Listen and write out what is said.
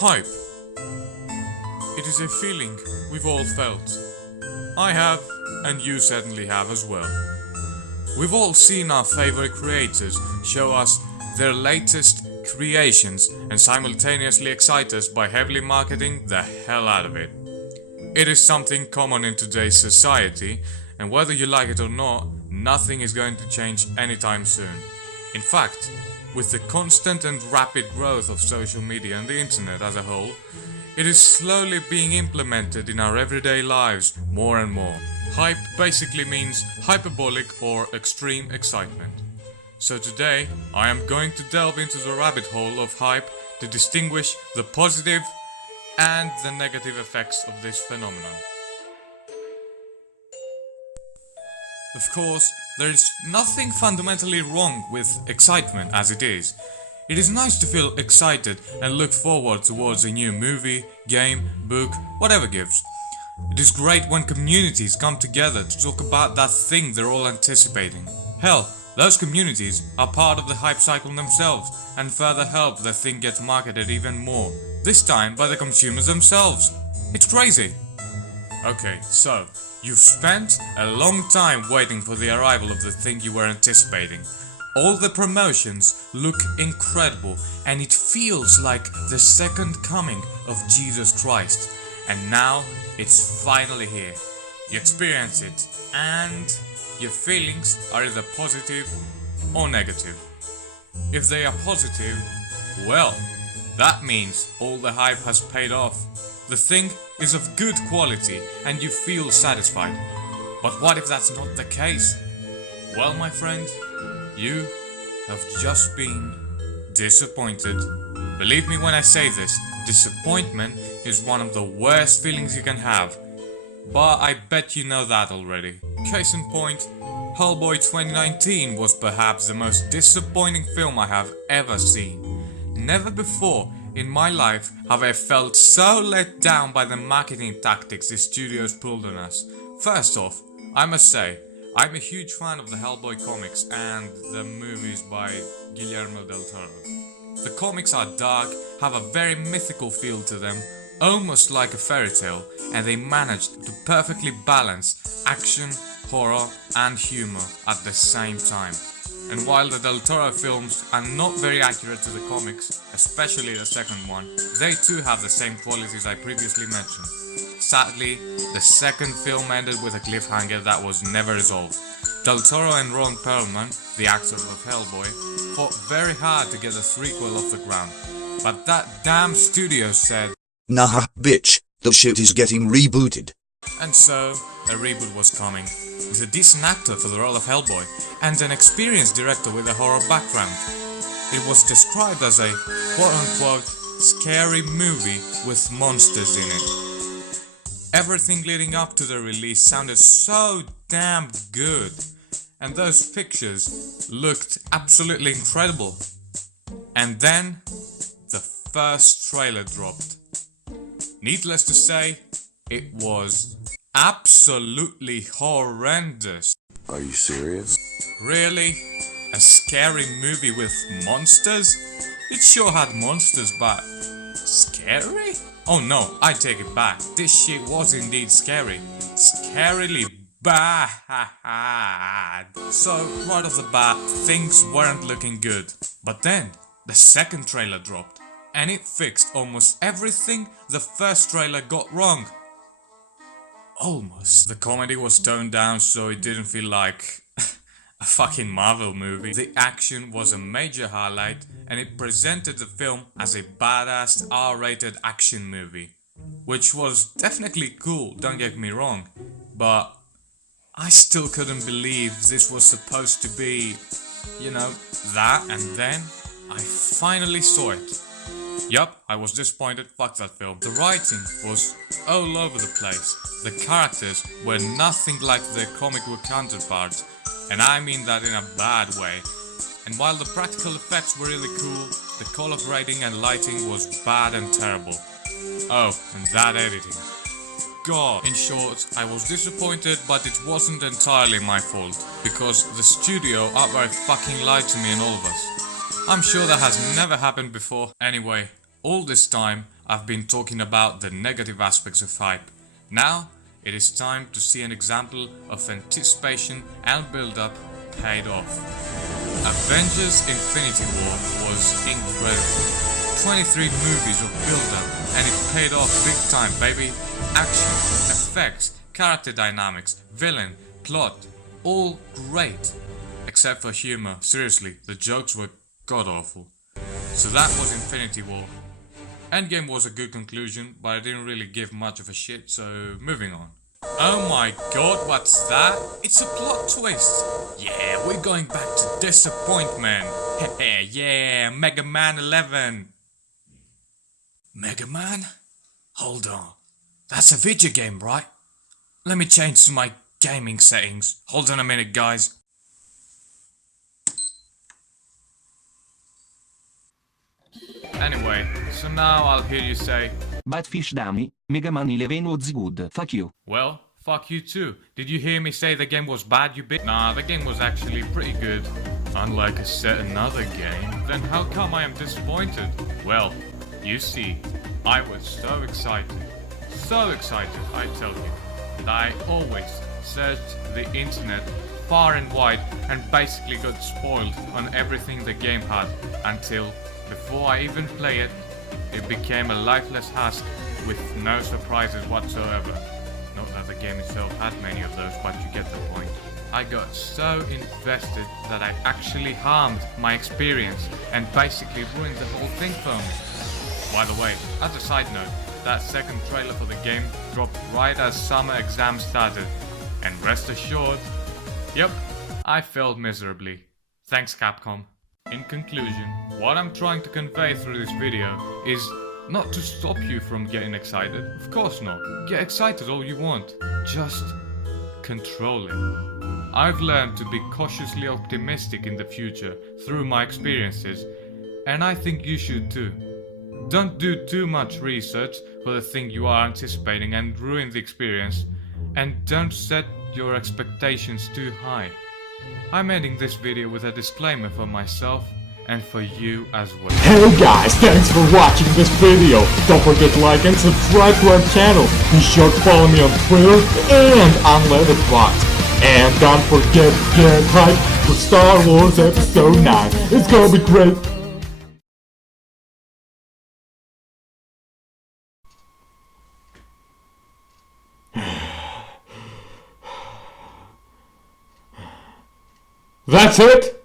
Hype. It is a feeling we've all felt. I have, and you certainly have as well. We've all seen our favorite creators show us their latest creations and simultaneously excite us by heavily marketing the hell out of it. It is something common in today's society, and whether you like it or not, nothing is going to change anytime soon. In fact, with the constant and rapid growth of social media and the internet as a whole, it is slowly being implemented in our everyday lives more and more. Hype basically means hyperbolic or extreme excitement. So today, I am going to delve into the rabbit hole of hype to distinguish the positive and the negative effects of this phenomenon. Of course, there is nothing fundamentally wrong with excitement as it is. It is nice to feel excited and look forward towards a new movie, game, book, whatever gives. It is great when communities come together to talk about that thing they're all anticipating. Hell, those communities are part of the hype cycle themselves and further help the thing get marketed even more, this time by the consumers themselves. It's crazy. Okay, so you've spent a long time waiting for the arrival of the thing you were anticipating. All the promotions look incredible and it feels like the second coming of Jesus Christ. And now it's finally here. You experience it and your feelings are either positive or negative. If they are positive, well, that means all the hype has paid off. The thing is of good quality and you feel satisfied. But what if that's not the case? Well, my friend, you have just been disappointed. Believe me when I say this, disappointment is one of the worst feelings you can have. But I bet you know that already. Case in point, Hellboy 2019 was perhaps the most disappointing film I have ever seen. Never before in my life have I felt so let down by the marketing tactics the studios pulled on us. First off, I must say, I'm a huge fan of the Hellboy comics and the movies by Guillermo del Toro. The comics are dark, have a very mythical feel to them, almost like a fairy tale, and they managed to perfectly balance action, horror and humor at the same time. And while the Del Toro films are not very accurate to the comics, especially the second one, they too have the same qualities I previously mentioned. Sadly, the second film ended with a cliffhanger that was never resolved. Del Toro and Ron Perlman, the actor of Hellboy, fought very hard to get a threequel off the ground. But that damn studio said, "Nah, bitch, the shit is getting rebooted." And so, a reboot was coming, with a decent actor for the role of Hellboy, and an experienced director with a horror background. It was described as a quote-unquote scary movie with monsters in it. Everything leading up to the release sounded so damn good, and those pictures looked absolutely incredible. And then, the first trailer dropped. Needless to say, it was absolutely horrendous. Are you serious? Really? A scary movie with monsters? It sure had monsters, but scary? Oh no, I take it back. This shit was indeed scary. Scarily bad. So, right off the bat, things weren't looking good. But then, the second trailer dropped, and it fixed almost everything the first trailer got wrong. Almost. The comedy was toned down so it didn't feel like a fucking Marvel movie. The action was a major highlight and it presented the film as a badass R-rated action movie. Which was definitely cool, don't get me wrong. But I still couldn't believe this was supposed to be, you know, that, and then I finally saw it. Yup, I was disappointed, fuck that film. The writing was all over the place. The characters were nothing like their comic book counterparts, and I mean that in a bad way. And while the practical effects were really cool, the color grading and lighting was bad and terrible. Oh, and that editing. God. In short, I was disappointed, but it wasn't entirely my fault, because the studio outright fucking lied to me and all of us. I'm sure that has never happened before. Anyway, All this time I've been talking about the negative aspects of hype. Now it is time to see an example of anticipation and build-up paid off. Avengers Infinity War was incredible. 23 movies of build-up and it paid off big time, baby. Action, effects, character dynamics, villain, plot, all great. Except for humor, seriously, the jokes were god-awful. So that was Infinity War. Endgame was a good conclusion, but I didn't really give much of a shit, so moving on. Oh my god, what's that? It's a plot twist! Yeah, we're going back to disappointment! Yeah, Mega Man 11! Mega Man? Hold on. That's a video game, right? Let me change my gaming settings. Hold on a minute, guys. Anyway, so now I'll hear you say, Bad fish dummy, Mega Man 11 was good, fuck you. well, fuck you too. Did you hear me say the game was bad, you bitch? Nah, the game was actually pretty good. Unlike a certain other game, then how come I am disappointed? Well, you see, I was so excited, I tell you, that I always searched the internet far and wide and basically got spoiled on everything the game had until, before I even play it, it became a lifeless husk with no surprises whatsoever. Not that the game itself had many of those, but you get the point. I got so invested that I actually harmed my experience and basically ruined the whole thing for me. By the way, as a side note, that second trailer for the game dropped right as summer exams started. And rest assured, yep, I failed miserably. Thanks, Capcom. In conclusion, what I'm trying to convey through this video is not to stop you from getting excited. Of course not. Get excited all you want. Just control it. I've learned to be cautiously optimistic in the future through my experiences, and I think you should too. Don't do too much research for the thing you are anticipating and ruin the experience, and don't set your expectations too high. I'm ending this video with a disclaimer for myself and for you as well. Hey guys, thanks for watching this video. Don't forget to like and subscribe to our channel. Be sure to follow me on Twitter and on Letterboxd. And don't forget to get hyped for Star Wars Episode 9. It's gonna be great. That's it?